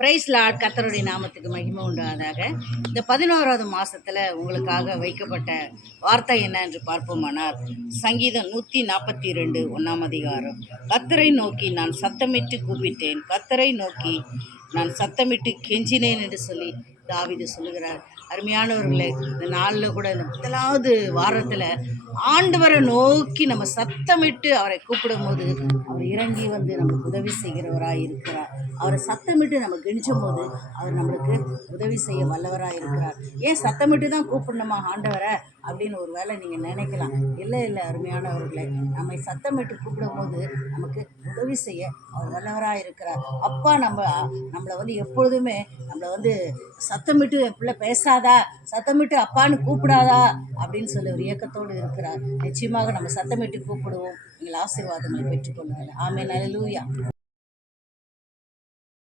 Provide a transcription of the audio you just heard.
Price Lord. கர்த்தருடைய நாமத்துக்கு மகிமை உண்டாவதாக. இந்த 11வது மாசத்துல உங்களுக்காக வைக்கப்பட்ட வார்த்தை என்ன என்று பார்ப்போமானால், சங்கீதம் 142 1ஆம் அதிகாரம். கர்த்தரை நோக்கி நான் சத்தமிட்டு கூப்பிட்டேன், கர்த்தரை நோக்கி நான் சத்தமிட்டு கெஞ்சினேன் என்று சொல்லி தாவீது சொல்லுகிறார். அருமையானவர்களே, இந்த நாளில் கூட இந்த முதலாவது வாரத்தில் ஆண்டவரை நோக்கி நம்ம சத்தமிட்டு அவரை கூப்பிடும் போது அவர் இறங்கி வந்து நமக்கு உதவி செய்கிறவராக இருக்கிறார். அவரை சத்தமிட்டு நம்ம கெஞ்சும் போது அவர் நம்மளுக்கு உதவி செய்ய வல்லவராக இருக்கிறார். ஏன் சத்தமிட்டு தான் கூப்பிடணுமா ஆண்டவரை அப்படின்னு ஒரு வேளை நீங்கள் நினைக்கலாம். இல்லை இல்லை அருமையானவர்களே, நம்மை சத்தமிட்டு கூப்பிடும் போது நமக்கு உதவி செய்ய அவர் வல்லவராக இருக்கிறார். அப்பா நம்மளை வந்து எப்பொழுதுமே நம்மளை வந்து சத்தமிட்டு என் பிள்ளை பேசாதா, சத்தமிட்டு அப்பான்னு கூப்பிடாதா அப்படின்னு சொல்லி ஒரு இயக்கத்தோடு இருக்கிறார். நிச்சயமாக நம்ம சத்தமிட்டு கூப்பிடுவோம். நீங்கள் ஆசீர்வாதங்களை பெற்றுக்கொள்ளுங்கள். ஆமென். அல்லேலூயா.